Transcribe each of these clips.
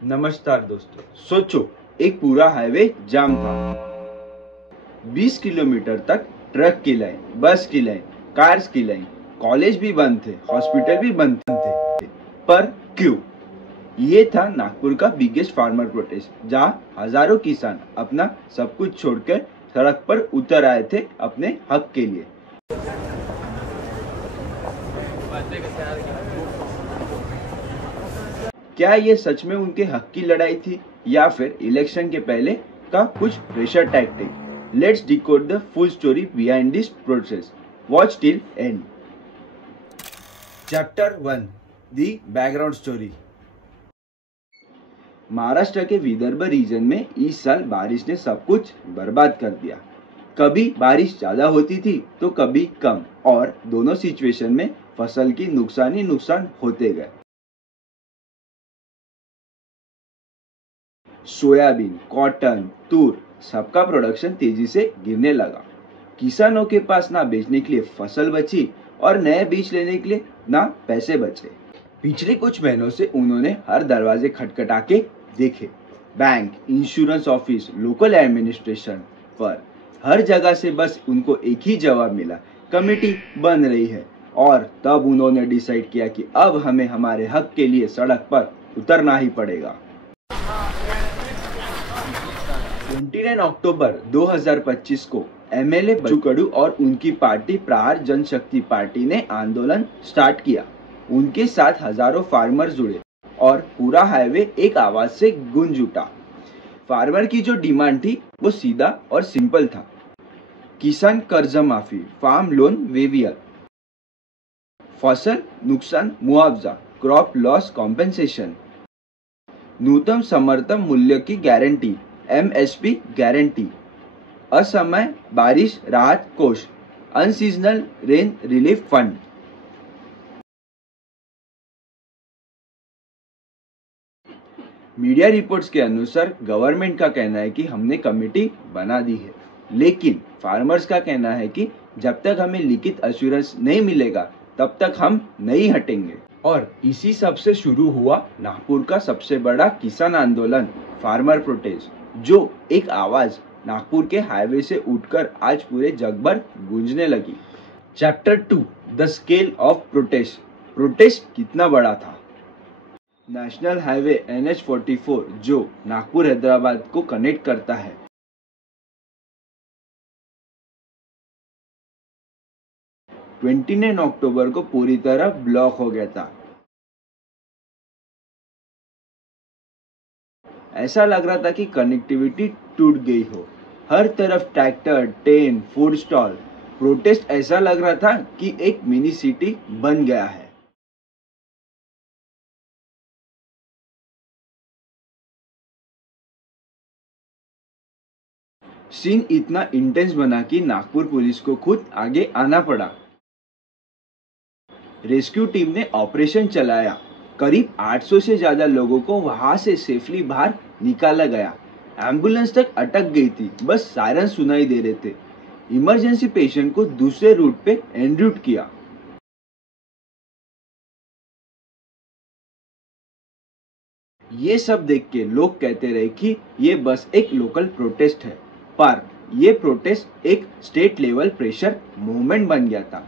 नमस्कार दोस्तों। सोचो, एक पूरा हाईवे जाम था। 20 किलोमीटर तक ट्रक की लाइन, बस की लाइन, कार्स की लाइन। कॉलेज भी बंद थे, हॉस्पिटल भी बंद थे। पर क्यों? ये था नागपुर का बिगेस्ट फार्मर प्रोटेस्ट, जहाँ हजारों किसान अपना सब कुछ छोड़कर सड़क पर उतर आए थे अपने हक के लिए। क्या ये सच में उनके हक की लड़ाई थी या फिर इलेक्शन के पहले का कुछ pressure tactic? Let's decode the full story behind this process. Watch till and. Chapter 1, the background story. Maharashtra के विदर्भ रीजन में इस साल बारिश ने सब कुछ बर्बाद कर दिया। कभी बारिश ज्यादा होती थी तो कभी कम, और दोनों सिचुएशन में फसल की नुकसान ही नुकसान होते गए। सोयाबीन, कॉटन, तूर, सबका प्रोडक्शन तेजी से गिरने लगा। किसानों के पास ना बेचने के लिए फसल बची और नए बीज लेने के लिए ना पैसे बचे। पिछले कुछ महीनों से उन्होंने हर दरवाजे खटखटा के देखे, bank, insurance office, local administration, पर हर जगह से बस उनको एक ही जवाब मिला, कमेटी बन रही है। और तब उन्होंने डिसाइड किया कि अब हमें हमारे हक के लिए सड़क पर उतरना ही पड़ेगा। 29 अक्टूबर 2025 को एमएलए बच्चू कडू और उनकी पार्टी प्रहार जनशक्ति पार्टी ने आंदोलन स्टार्ट किया। उनके साथ हजारों फार्मर जुड़े और पूरा हाईवे एक आवाज से गूंज उठा। फार्मर की जो डिमांड थी वो सीधा और सिंपल था। किसान कर्ज माफी, फार्म लोन वेवियर, फसल नुकसान मुआवजा, क्रॉप लॉस कॉम्पेंसेशन, न्यूनतम समर्थन मूल्य की गारंटी, एमएसपी गारंटी, असमय बारिश राहत कोष, unseasonal rain relief fund. Media reports के अनुसार गवर्नमेंट का कहना है कि हमने कमेटी बना दी है, लेकिन फार्मर्स का कहना है कि जब तक हमें लिखित एश्योरेंस नहीं मिलेगा तब तक हम नहीं हटेंगे। और इसी सब से शुरू हुआ नागपुर का सबसे बड़ा किसान आंदोलन, फार्मर प्रोटेस्ट, जो एक आवाज नागपुर के हाईवे से उठकर आज पूरे जग भर गूंजने लगी। Chapter 2, the scale of protest. Protest कितना बड़ा था? नेशनल हाईवे NH44 जो नागपुर हैदराबाद को कनेक्ट करता है, 29 अक्टूबर को पूरी तरह ब्लॉक हो गया था। ऐसा लग रहा था कि कनेक्टिविटी टूट गई हो। हर तरफ tractor, train, food stall. Protest ऐसा लग रहा था कि एक मिनी सिटी बन गया है। सीन इतना इंटेंस बना कि नागपुर पुलिस को खुद आगे आना पड़ा। रेस्क्यू टीम ने ऑपरेशन चलाया। करीब 800 से ज्यादा लोगों को वहां से सेफली बाहर निकाला गया। एम्बुलेंस तक अटक गई थी, बस सायरन सुनाई दे रहे थे। इमरजेंसी पेशेंट को दूसरे रूट पे एनरूट किया। ये सब देख के लोग कहते रहे कि ये बस एक लोकल प्रोटेस्ट है, पर ये प्रोटेस्ट एक स्टेट लेवल प्रेशर मूवमेंट बन गया था।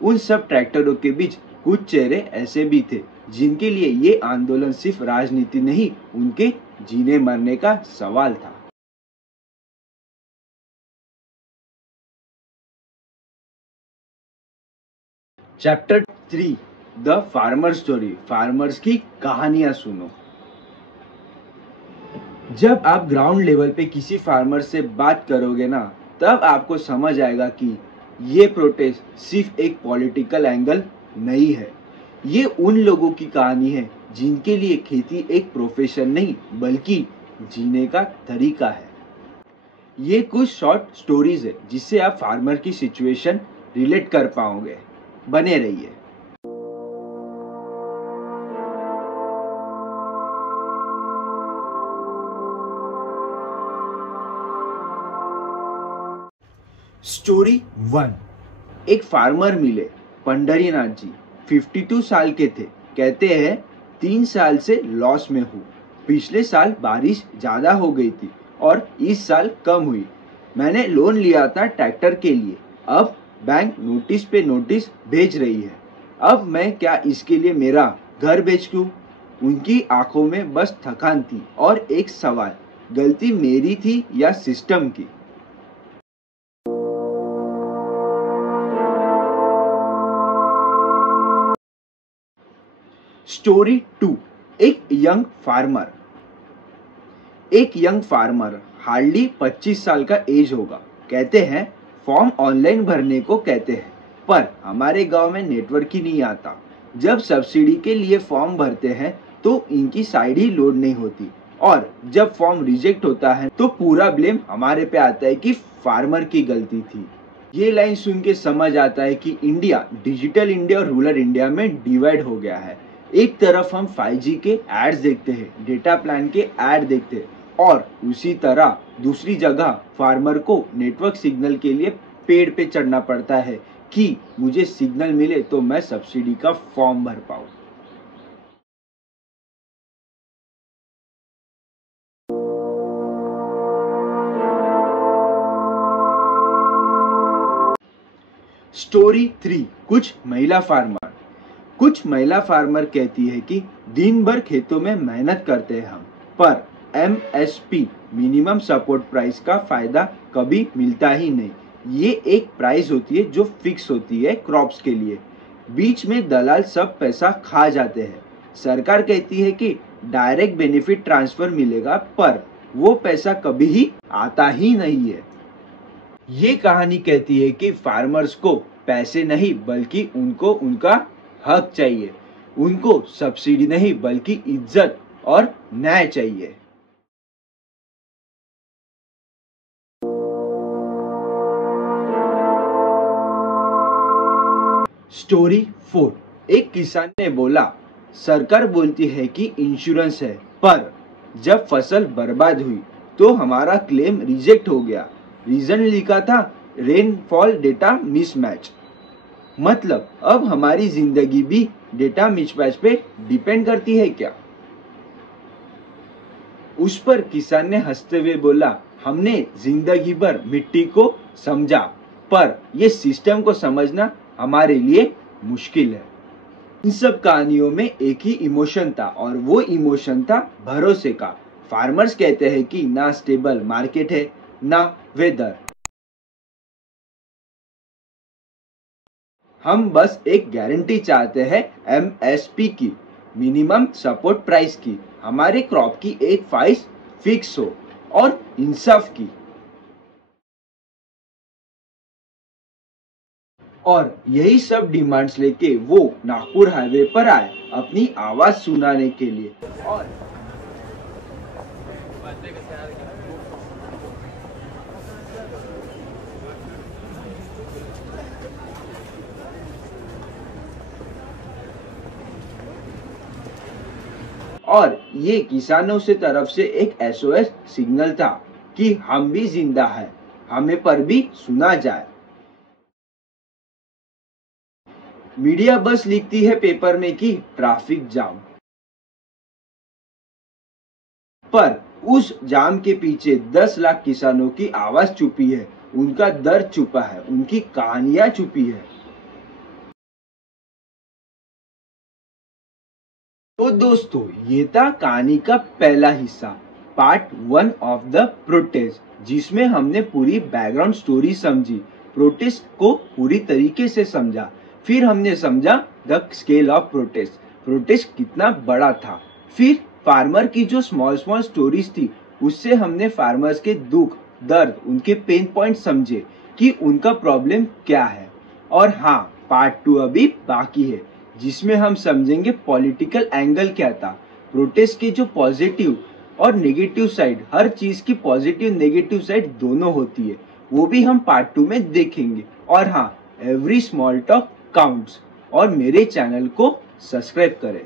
उन सब ट्रैक्टरों के बीच कुछ चेहरे ऐसे भी थे जिनके लिए ये आंदोलन सिर्फ राजनीति नहीं, उनके जीने मरने का सवाल था। Chapter 3, the farmer story. Farmers की कहानियां सुनो। जब आप ग्राउंड लेवल पे किसी फार्मर से बात करोगे ना, तब आपको समझ आएगा कि ये प्रोटेस्ट सिर्फ एक पॉलिटिकल एंगल नहीं है। ये उन लोगों की कहानी है जिनके लिए खेती एक प्रोफेशन नहीं बल्कि जीने का तरीका है। ये कुछ शॉर्ट स्टोरीज है जिससे आप फार्मर की सिचुएशन रिलेट कर पाओगे। बने रहिए। स्टोरी 1, एक फार्मर मिले, पंढरीनाथ जी, 52 साल के थे। कहते हैं 3 साल से लॉस में हूँ। पिछले साल बारिश ज्यादा हो गई थी और इस साल कम हुई। मैंने लोन लिया था ट्रैक्टर के लिए, अब बैंक नोटिस पे नोटिस भेज रही है। अब मैं क्या इसके लिए मेरा घर बेच दूं? उनकी आंखों में बस थकान थी और एक सवाल, गलती मेरी थी या सिस्टम की? स्टोरी 2, एक यंग फार्मर। एक यंग फार्मर, हार्डली 25 साल का एज होगा। कहते हैं फॉर्म ऑनलाइन भरने को कहते हैं, पर हमारे गांव में नेटवर्क ही नहीं आता। जब सब्सिडी के लिए फॉर्म भरते हैं तो इनकी साइड ही लोड नहीं होती, और जब फॉर्म रिजेक्ट होता है तो पूरा ब्लेम हमारे पे आता है कि फार्मर की गलती थी। ये लाइन सुन के समझ आता है कि इंडिया डिजिटल इंडिया और रूरल इंडिया में डिवाइड हो गया है। एक तरफ हम 5G के एड्स देखते हैं, डेटा प्लान के ऐड देखते हैं, और उसी तरह दूसरी जगह फार्मर को नेटवर्क सिग्नल के लिए पेड़ पे चढ़ना पड़ता है कि मुझे सिग्नल मिले तो मैं सब्सिडी का फॉर्म भर पाऊं। स्टोरी 3, कुछ महिला फार्मर। कुछ महिला फार्मर कहती है कि दिन भर खेतों में मेहनत करते हैं हम, पर MSP मिनिमम सपोर्ट प्राइस का फायदा कभी मिलता ही नहीं। ये एक प्राइस होती है जो फिक्स होती है क्रॉप्स के लिए। बीच में दलाल सब पैसा खा जाते हैं। सरकार कहती है कि डायरेक्ट बेनिफिट ट्रांसफर मिलेगा, पर वो पैसा कभी ही आता ही नहीं है। ये कहानी कहती है कि फार्मर्स को पैसे नहीं बल्कि उनको उनका हक चाहिए। उनको सब्सिडी नहीं बल्कि इज्जत और न्याय चाहिए। स्टोरी 4, एक किसान ने बोला, सरकार बोलती है कि इंश्योरेंस है, पर जब फसल बर्बाद हुई तो हमारा क्लेम रिजेक्ट हो गया। रीजन लिखा था रेनफॉल डेटा मिसमैच। मतलब अब हमारी जिंदगी भी डेटा मिसमैच पे डिपेंड करती है क्या? उस पर किसान ने हंसते हुए बोला, हमने जिंदगी भर मिट्टी को समझा, पर ये सिस्टम को समझना हमारे लिए मुश्किल है। इन सब कहानियों में एक ही इमोशन था, और वो इमोशन था भरोसे का। फार्मर्स कहते हैं कि ना स्टेबल मार्केट है, ना वेदर। हम बस एक गारंटी चाहते हैं MSP की, मिनिमम सपोर्ट प्राइस की, हमारे क्रॉप की एक प्राइस फिक्स हो, और इंसाफ की। और यही सब डिमांड्स लेके वो नागपुर हाईवे पर आए अपनी आवाज सुनाने के लिए। और ये किसानों से तरफ से एक SOS सिग्नल था कि हम भी जिंदा हैं, हमें पर भी सुना जाए। मीडिया बस लिखती है पेपर में कि ट्रैफिक जाम, पर उस जाम के पीछे 10 लाख किसानों की आवाज छुपी है, उनका दर्द छुपा है, उनकी कहानियां छुपी है। तो दोस्तों, ये था कहानी का पहला हिस्सा, पार्ट 1 ऑफ द प्रोटेस्ट, जिसमें हमने पूरी बैकग्राउंड स्टोरी समझी, प्रोटेस्ट को पूरी तरीके से समझा। फिर हमने समझा द स्केल ऑफ प्रोटेस्ट कितना बड़ा था। फिर फार्मर की जो स्मॉल स्मॉल स्टोरीज थी, उससे हमने फार्मर्स के दुख दर्द, उनके पेन पॉइंट समझे कि उनका प्रॉब्लम क्या है। और हाँ, पार्ट 2 अभी बाकी है, जिसमें हम समझेंगे पॉलिटिकल एंगल क्या था, प्रोटेस्ट की जो पॉजिटिव और नेगेटिव साइड, हर चीज की पॉजिटिव नेगेटिव साइड दोनों होती है, वो भी हम पार्ट 2 में देखेंगे। और हाँ, एवरी स्मॉल टॉक काउंट्स, और मेरे चैनल को सब्सक्राइब करें।